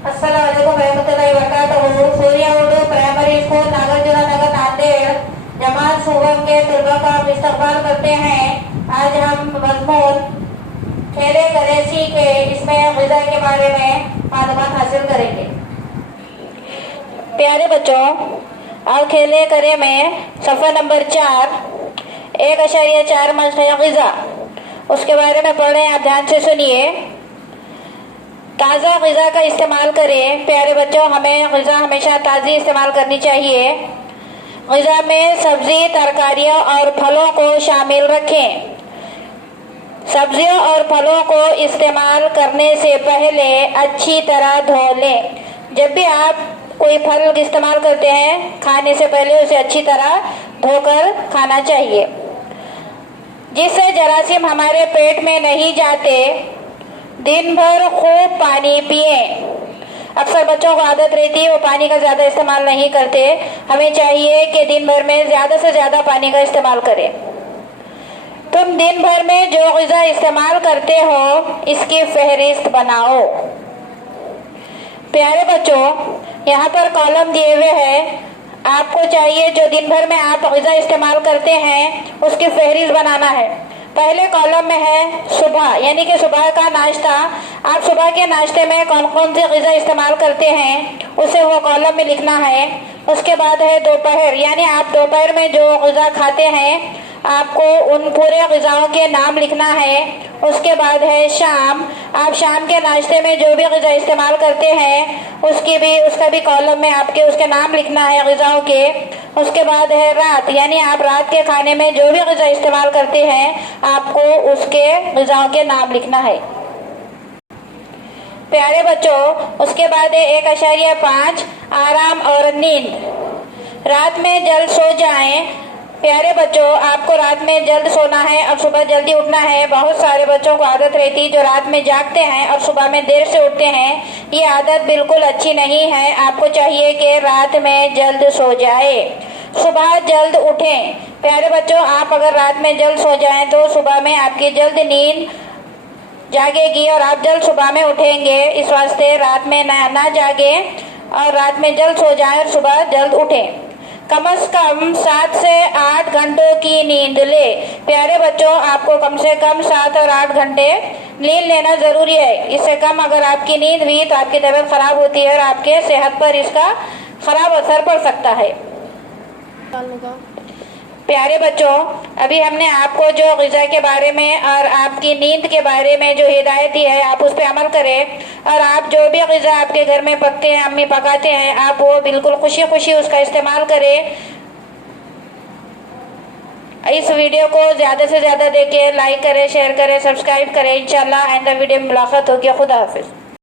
अस्सलामुअलैकुम रहमतुल्लाहि वबरकातुहू। Surya Urdu primary school Nagarjuna नगर नांदेड़ जमात सुबह के तलबा का इस्तकबाल करते हैं। आज हम मजमून खेले करेसी के इसमें ग़िज़ा के बारे में मालूमात हासिल करेंगे। प्यारे बच्चों, अब खेले करे में सफ़ा नंबर 4 1.4 मशक़ ग़िज़ा उसके बारे में पढ़ रहे हैं। आप ध्यान से सुनिए। ताज़ा ग़िज़ा का इस्तेमाल करें। प्यारे बच्चों, हमें ग़िज़ा हमेशा ताज़ी इस्तेमाल करनी चाहिए। ग़िज़ा में सब्ज़ी, तरकारियों और फलों को शामिल रखें। सब्जियों और फलों को इस्तेमाल करने से पहले अच्छी तरह धो लें। जब भी आप कोई फल इस्तेमाल करते हैं, खाने से पहले उसे अच्छी तरह धोकर खाना चाहिए, जिससे जरासीम हमारे पेट में नहीं जाते। दिन भर खूब पानी पिए। अक्सर बच्चों को आदत रहती है वो पानी का ज़्यादा इस्तेमाल नहीं करते। हमें चाहिए कि दिन भर में ज़्यादा से ज़्यादा पानी का इस्तेमाल करें। तुम दिन भर में जो ग़िज़ा इस्तेमाल करते हो इसकी फहरिस्त बनाओ। प्यारे बच्चों, यहाँ पर कॉलम दिए हुए हैं। आपको चाहिए जो दिन भर में आप ग़िज़ा इस्तेमाल करते हैं उसकी फहरिस्त बनाना है। पहले कॉलम में है सुबह, यानी कि सुबह का नाश्ता। आप सुबह के नाश्ते में कौन कौन सी ग़िज़ा इस्तेमाल करते हैं उसे वो कॉलम में लिखना है। उसके बाद है दोपहर, यानी आप दोपहर में जो ग़िज़ा खाते हैं आपको उन पूरे ग़िज़ाओं के नाम लिखना है। उसके बाद है शाम, आप शाम के नाश्ते में जो भी ग़िज़ा इस्तेमाल करते हैं उसका भी कॉलम में आपके उसके नाम लिखना है ग़िज़ाओं के। उसके बाद है रात, यानी आप रात के खाने में जो भी ग़िज़ा इस्तेमाल करते हैं आपको उसके ग़िज़ाओं के नाम लिखना है। प्यारे बच्चों, उसके बाद है 1.5 आराम और नींद। रात में जल्द सो जाएं। प्यारे बच्चों, आपको रात में जल्द सोना है और सुबह जल्दी उठना है। बहुत सारे बच्चों को आदत रहती है जो रात में जागते हैं और सुबह में देर से उठते हैं। ये आदत बिल्कुल अच्छी नहीं है। आपको चाहिए कि रात में जल्द सो जाए, सुबह जल्द उठें। प्यारे बच्चों, आप अगर रात में जल्द सो जाएं तो सुबह में आपकी जल्द नींद जागेगी और आप जल्द सुबह में उठेंगे। इस वास्ते रात में ना जागें और रात में जल्द सो जाएं और सुबह जल्द उठें। कम से कम 7 से 8 घंटों की नींद ले। प्यारे बच्चों, आपको कम से कम 7 और 8 घंटे नींद लेना ज़रूरी है। इससे कम अगर आपकी नींद हुई तो आपकी तबीयत ख़राब होती है और आपके सेहत पर इसका ख़राब असर पड़ सकता है। प्यारे बच्चों, अभी हमने आपको जो ग़िज़ा के बारे में और आपकी नींद के बारे में जो हिदायत दी है आप उस पर अमल करें। और आप जो भी ग़िज़ा आपके घर में पकते हैं, अम्मी पकाते हैं, आप वो बिल्कुल खुशी खुशी उसका इस्तेमाल करें। इस वीडियो को ज़्यादा से ज़्यादा देखें, लाइक करें, शेयर करें, सब्सक्राइब करें। इंशाल्लाह आइंदा वीडियो में मुलाकात होगी। खुदा हाफिज़।